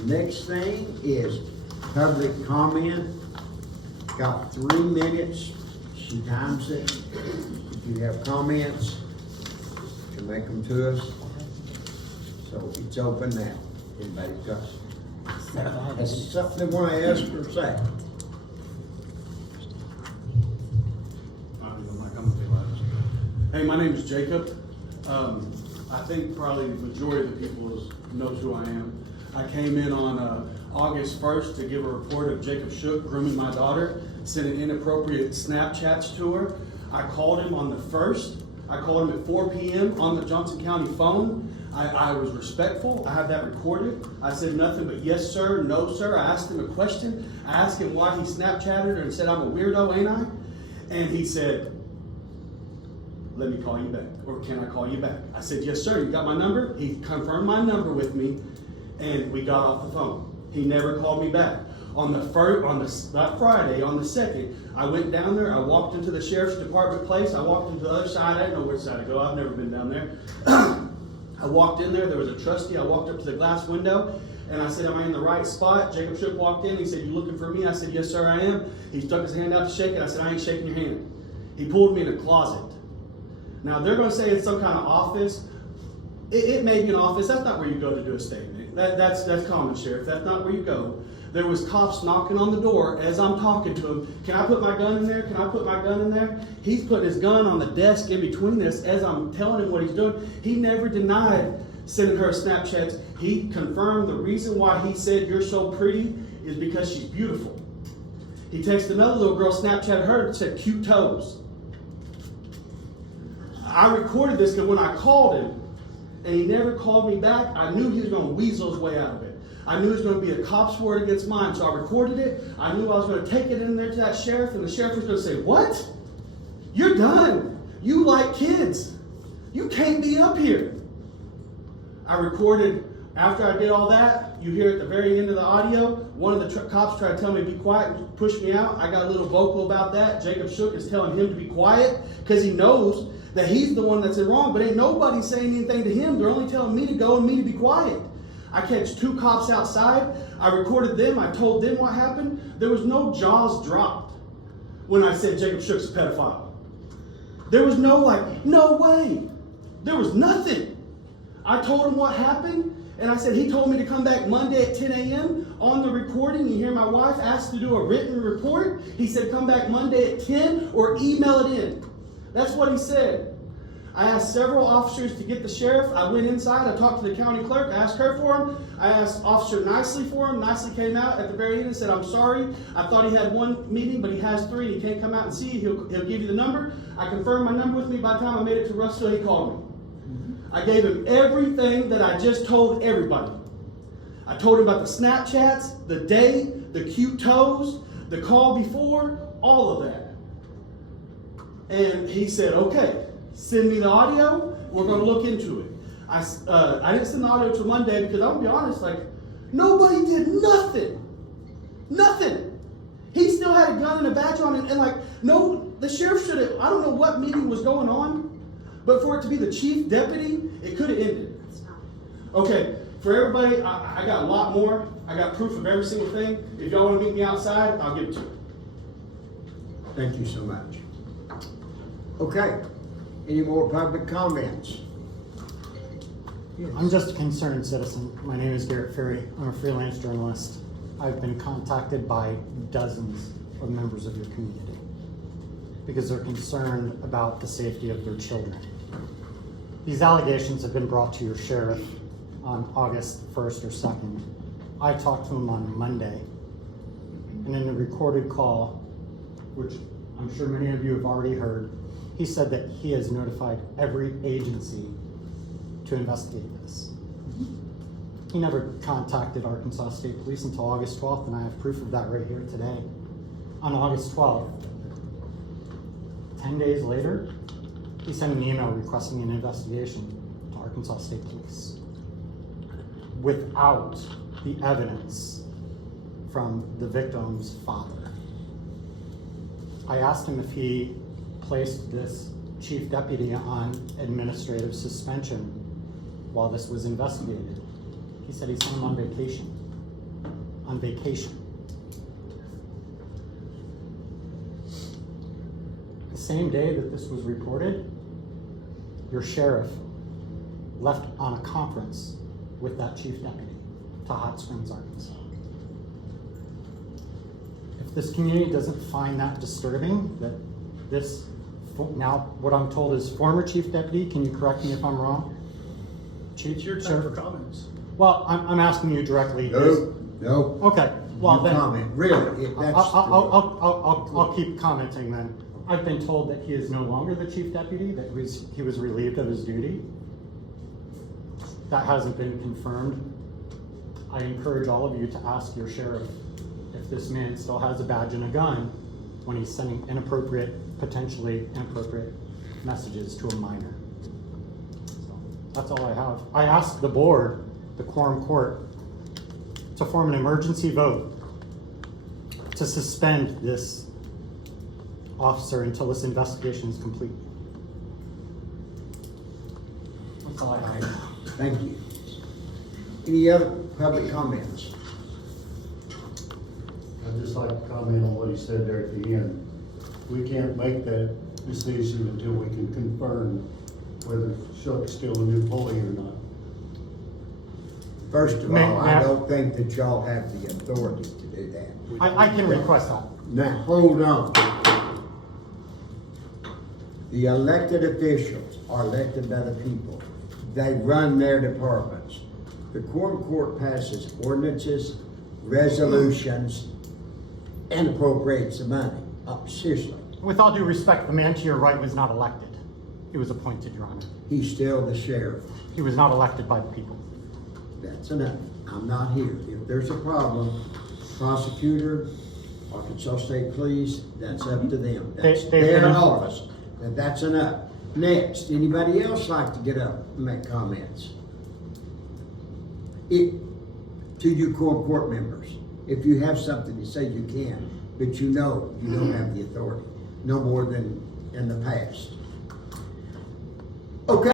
Next thing is public comment. Got 3 minutes. She times it. If you have comments, you can make them to us. So it's open now. Anybody got has something they want to ask or say? Hey, my name is Jacob. I think probably the majority of the people knows who I am. I came in on August 1st to give a report of Jacob Shook grooming my daughter, sending inappropriate Snapchats to her. I called him on the 1st. I called him at 4 p.m. on the Johnson County phone. I was respectful. I have that recorded. I said nothing but yes, sir, no, sir. I asked him a question. I asked him why he Snapchatted her and said, I'm a weirdo, ain't I? And he said, let me call you back, or can I call you back? I said, yes, sir, you got my number? He confirmed my number with me, and we got off the phone. He never called me back. On that Friday, on the 2nd, I went down there, I walked into the sheriff's department place, I walked into the other side, I didn't know which side to go, I've never been down there. I walked in there was a trustee, I walked up to the glass window, and I said, am I in the right spot? Jacob Shook walked in, he said, you looking for me? I said, yes, sir, I am. He stuck his hand out to shake it, I said, I ain't shaking your hand. He pulled me in a closet. Now, they're going to say it's some kind of office. It may be an office. That's not where you go to do a statement. That's common, Sheriff. That's not where you go. There was cops knocking on the door as I'm talking to him. Can I put my gun in there? Can I put my gun in there? He's putting his gun on the desk in between us as I'm telling him what he's doing. He never denied sending her Snapchats. He confirmed the reason why he said you're so pretty is because she's beautiful. He texted another little girl, Snapchat her, and said cute toes. I recorded this because when I called him and he never called me back, I knew he was going to weasel his way out of it. I knew it was going to be a cop's word against mine, so I recorded it. I knew I was going to take it in there to that sheriff, and the sheriff was going to say, what? You're done. You like kids. You can't be up here. I recorded, after I did all that, you hear at the very end of the audio, one of the cops tried to tell me to be quiet and push me out. I got a little vocal about that. Jacob Shook is telling him to be quiet because he knows that he's the one that's in wrong, but ain't nobody saying anything to him. They're only telling me to go and me to be quiet. I catch 2 cops outside. I recorded them. I told them what happened. There was no jaws dropped when I said Jacob Shook's a pedophile. There was no no way. There was nothing. I told him what happened, and I said he told me to come back Monday at 10 a.m. On the recording, you hear my wife asked to do a written report. He said come back Monday at 10 or email it in. That's what he said. I asked several officers to get the sheriff. I went inside. I talked to the county clerk. I asked her for him. I asked Officer Nicely for him. Nicely came out at the very end and said, I'm sorry. I thought he had 1 meeting, but he has 3. He can't come out and see you. He'll give you the number. I confirmed my number with me. By the time I made it to Russell, he called me. I gave him everything that I just told everybody. I told him about the Snapchats, the day, the cute toes, the call before, all of that. And he said, okay, send me the audio. We're going to look into it. I didn't send the audio till Monday because I'm going to be honest, nobody did nothing. Nothing. He still had a gun and a badge on and the sheriff should have, I don't know what meeting was going on, but for it to be the chief deputy, it could have ended. Okay, for everybody, I got a lot more. I got proof of every single thing. If y'all want to meet me outside, I'll give it to you. Thank you so much. Okay, any more public comments? Yes. I'm just a concerned citizen. My name is Garrett Ferry. I'm a freelance journalist. I've been contacted by dozens of members of your community because they're concerned about the safety of their children. These allegations have been brought to your sheriff on August 1st or 2nd. I talked to him on Monday, and in a recorded call, which I'm sure many of you have already heard, he said that he has notified every agency to investigate this. He never contacted Arkansas State Police until August 12th, and I have proof of that right here today. On August 12th, 10 days later, he sent an email requesting an investigation to Arkansas State Police without the evidence from the victim's father. I asked him if he placed this chief deputy on administrative suspension while this was investigated. He said he sent him on vacation. on vacation. The same day that this was reported, your sheriff left on a conference with that chief deputy to Hot Springs, Arkansas. If this community doesn't find that disturbing, that this, now what I'm told is former chief deputy, can you correct me if I'm wrong? Chief, It's your time for comments. Well, I'm asking you directly. No. Okay, well You then. comment, really, if that's. I'll keep commenting then. I've been told that he is no longer the chief deputy, that he was relieved of his duty. That hasn't been confirmed. I encourage all of you to ask your sheriff if this man still has a badge and a gun when he's sending potentially inappropriate messages to a minor. So that's all I have. I asked the board, the Quorum Court, to form an emergency vote to suspend this officer until this investigation is complete. That's all I have. Thank you. Any other public comments? I'd just like to comment on what he said there at the end. We can't make that decision until we can confirm whether Shook's still a new employee or not. First of May- all, may I- I don't think that y'all have the authority to do that. I can request that. Now, hold on. The elected officials are elected by the people. They run their departments. The Quorum Court passes ordinances, resolutions, and appropriates the money. Seriously, With all due respect, the man to your right was not elected. He was appointed, Your Honor. he's still the sheriff. He was not elected by the people. That's enough. I'm not here. If there's a problem, prosecutor, Arkansas State Police, that's up to them. That's They've their been- office. And that's enough. Next, anybody else like to get up and make comments? To you Quorum Court members, if you have something to say, you can, but you know you don't have the authority, no more than in the past. Okay.